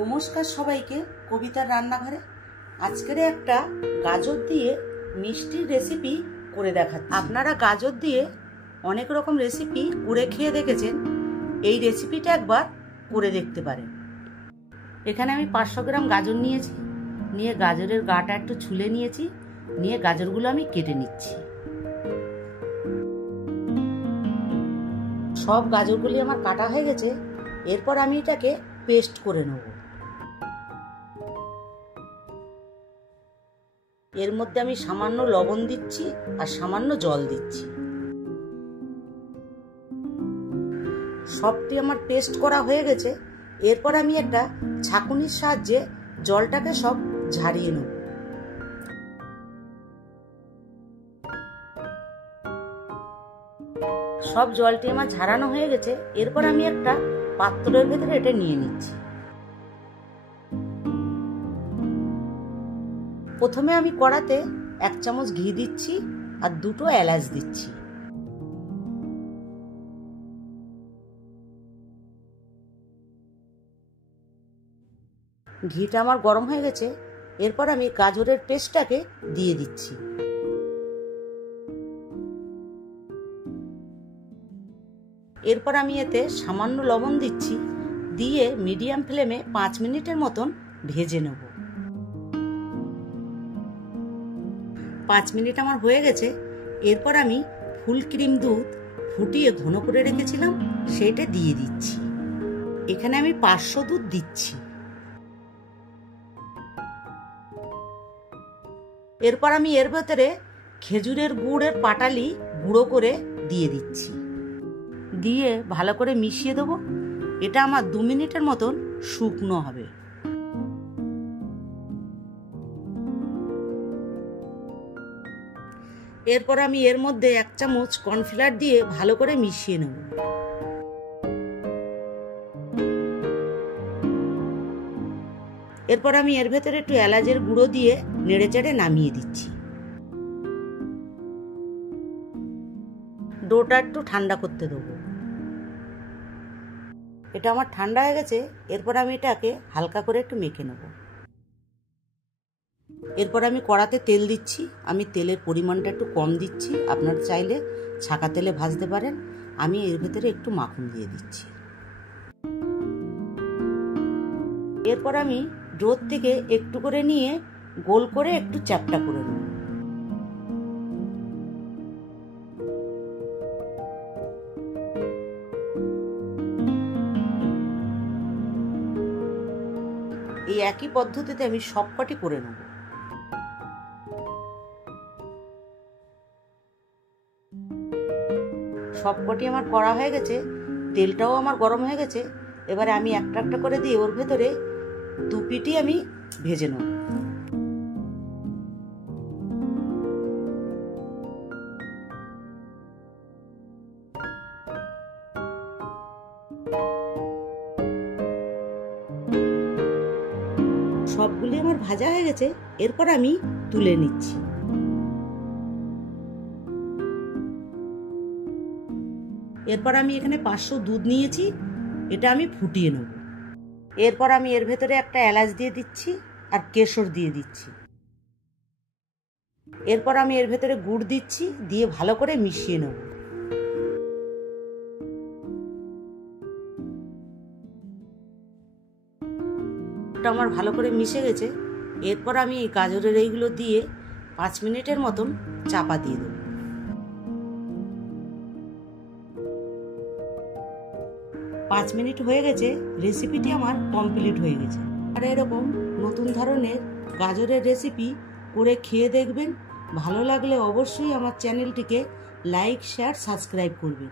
নমস্কার সবাইকে কবিতার রান্নাঘরে। আজকের একটা গাজর দিয়ে মিষ্টির রেসিপি করে দেখাচ্ছি। আপনারা গাজর দিয়ে অনেক রকম রেসিপি করে খেয়ে দেখেছেন, এই রেসিপিটা একবার করে দেখতে পারেন। এখানে আমি 500 গ্রাম গাজর নিয়েছি, নিয়ে গাজরের গাটা একটু ছুলে নিয়েছি, নিয়ে গাজরগুলো আমি কেটে নিচ্ছি। সব গাজরগুলি আমার কাটা হয়ে গেছে। এরপর আমি এটাকে পেস্ট করে নেব। এর মধ্যে আমি সামান্য লবণ দিচ্ছি আর সামান্য জল দিচ্ছি। সবটি আমার পেস্ট করা হয়ে গেছে। এরপর আমি একটা ছাঁকুনির সাহায্যে জলটাকে সব ঝারিয়ে নেব। সব জলটি আমার ঝারানো হয়ে গেছে। এরপর আমি একটা পাত্রের ভেতরে এটা নিয়ে নিচ্ছি। প্রথমে আমি কড়াতে 1 চামচ ঘি দিচ্ছি আর 2টো এলাচ দিচ্ছি। ঘিটা আমার গরম হয়ে গেছে। এরপর আমি গাজরের পেস্টটাকে দিয়ে দিচ্ছি। এরপর আমি এতে সামান্য লবণ দিচ্ছি, দিয়ে মিডিয়াম ফ্লেমে 5 মিনিটের মতন ভেজে নেব। 5 মিনিট আমার হয়ে গেছে। এরপর আমি ফুল ক্রিম দুধ ফুটিয়ে ঘন করে রেখেছিলাম, সেটা দিয়ে দিচ্ছি। এখানে আমি 500 দুধ দিচ্ছি। এরপর আমি এর ভেতরে খেজুরের গুড়ের পাটালি গুঁড়ো করে দিয়ে দিচ্ছি, দিয়ে ভালো করে মিশিয়ে দেবো। এটা আমার 2 মিনিটের মতন শুকনো হবে। এরপর আমি এর মধ্যে 1 চামচ কর্নফ্লাওয়ার দিয়ে ভালো করে মিশিয়ে নেব। এরপর আমি এর ভেতরে একটু এলাচের গুঁড়ো দিয়ে নেড়েচেড়ে নামিয়ে দিচ্ছি। ডোটা একটু ঠান্ডা করতে দেবো। এটা আমার ঠান্ডা হয়ে গেছে। এরপর আমি এটাকে হালকা করে একটু মেখে নেব। এরপর আমি কড়াতে তেল দিচ্ছি। আমি তেলের পরিমাণটা একটু কম দিচ্ছি, আপনারা চাইলে ছাঁকা তেলে ভাজতে পারেন। আমি এর ভেতরে একটু মাখন দিয়ে দিচ্ছি। এরপর আমি ডোর থেকে একটু করে নিয়ে গোল করে একটু চ্যাপ্টা করে নেব। এই একই পদ্ধতিতে আমি সবকটি করে নেব। সবকটি আমার করা হয়ে গেছে। তেলটাও আমার গরম হয়ে গেছে। এবারে আমি একটা একটা করে দিয়ে ওর ভেতরে 2 পিঠই আমি ভেজে নেব। সবগুলি আমার ভাজা হয়ে গেছে। এরপর আমি তুলে নিচ্ছি। এরপর আমি এখানে 500 দুধ নিয়েছি, এটা আমি ফুটিয়ে নেব। এরপর আমি এর ভেতরে একটা এলাচ দিয়ে দিচ্ছি আর কেশর দিয়ে দিচ্ছি। এরপর আমি এর ভেতরে গুড় দিচ্ছি, দিয়ে ভালো করে মিশিয়ে নেব। এটা আমার ভালো করে মিশে গেছে। এরপর আমি এই গাজরের এইগুলো দিয়ে 5 মিনিটের মতন চাপা দিয়ে দেব। 5 মিনিট হয়ে গেছে। রেসিপিটি আমার কমপ্লিট হয়ে গেছে। আর এরকম নতুন ধরনের গাজরের রেসিপি করে খেয়ে দেখবেন। ভালো লাগলে অবশ্যই আমার চ্যানেলটিকে লাইক, শেয়ার, সাবস্ক্রাইব করবেন।